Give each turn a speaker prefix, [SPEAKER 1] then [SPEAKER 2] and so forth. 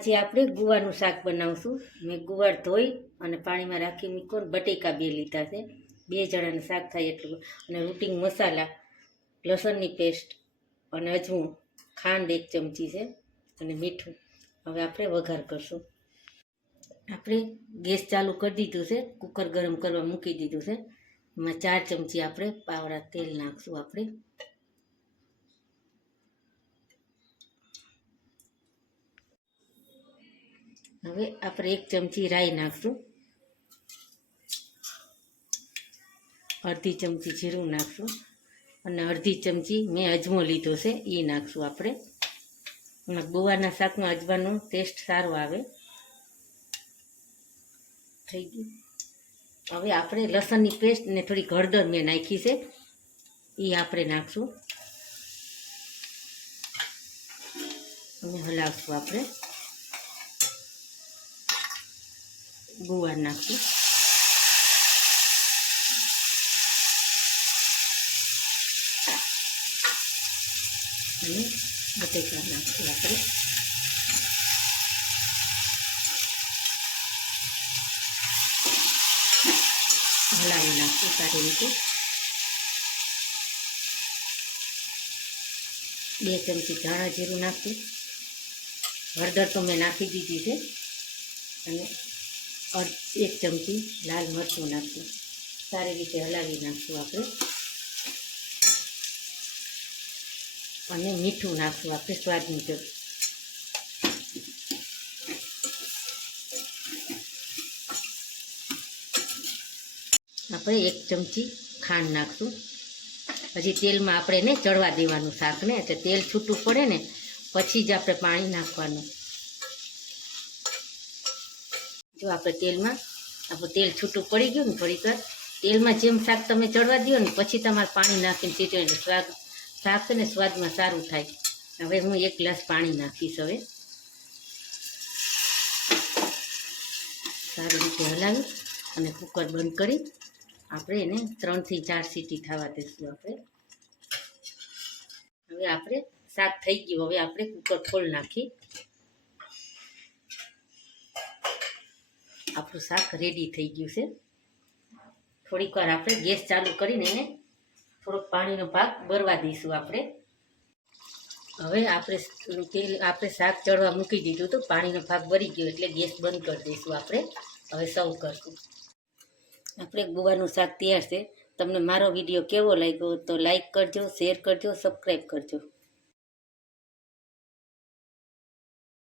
[SPEAKER 1] આજે આપણે ગુવારનું શાક બનાવશું. મેં ગુવાર ધોઈ અને પાણીમાં રાખી મૂકો બટેકા બે લીધા છે. બે જણાનું શાક થાય એટલું. અને રૂટિંગ મસાલા, લસણની પેસ્ટ અને અજમું, ખાંડ એક ચમચી છે અને મીઠું. હવે આપણે વઘાર કરશું. આપણે ગેસ ચાલુ કરી દીધું છે. કુકર ગરમ કરવા મૂકી દીધું છે. એમાં ચાર ચમચી આપણે પાવડા તેલ નાખશું આપણે. હવે આપણે એક ચમચી રાઈ નાખશું. અડધી ચમચી જીરું નાખશું અને અડધી ચમચી મેં અજમો લીધો છે એ નાખશું આપણે. ગોવાના શાકમાં અજવાનો ટેસ્ટ સારો આવે. થઈ ગયું. હવે આપણે લસણની પેસ્ટ ને થોડી હળદર મેં નાખી છે એ આપણે નાખશું. અને હલાવશું આપણે. ગુવાર નાખશું અને બટેકા નાખશું આપણે. હલાવી નાખશું સારી રીતે. બે ચમચી ધાણા જીરું નાખશું હળદર તો મેં નાખી દીધી છે. અને અડ એક ચમચી લાલ મરચું નાખશું. સારી રીતે હલાવી નાખશું આપણે. અને મીઠું નાખશું આપણે સ્વાદ મુજબ. આપણે એક ચમચી ખાંડ નાખશું. હજી તેલમાં આપણે ને ચડવા દેવાનું શાકને, એટલે તેલ છૂટું પડે ને, પછી જ આપણે પાણી નાખવાનું. જો આપણે તેલમાં, આપણું તેલ છૂટું પડી ગયું ને થોડીક તેલમાં જેમ શાક તમે ચડવા દો ને પછી તમારે પાણી નાખીને ચીટે એટલે સ્વાદ, શાક છે ને સ્વાદમાં સારું થાય. હવે હું એક ગ્લાસ પાણી નાખીશ હવે. સારી રીતે હલાવી અને કુકર બંધ કરી આપણે એને ત્રણથી ચાર સીટી થવા દઈશું આપણે. હવે આપણે શાક થઈ ગયું. હવે આપણે કુકર ખોલ નાખી આપણું શાક રેડી થઈ ગયું છે. થોડીક વાર આપણે ગેસ ચાલુ કરીને એને થોડોક પાણીનો ભાગ ભરવા દઈશું આપણે. હવે આપણે તેલ, આપણે શાક ચડવા મૂકી દીધું તો પાણીનો ભાગ ભરી ગયો એટલે ગેસ બંધ કરી દઈશું આપણે. હવે સર્વ કરશું. આપણે ગુવાનું શાક તૈયાર છે. તમને મારો વીડિયો કેવો લાગ્યો તો લાઈક કરજો, શેર કરજો, સબસ્ક્રાઈબ કરજો.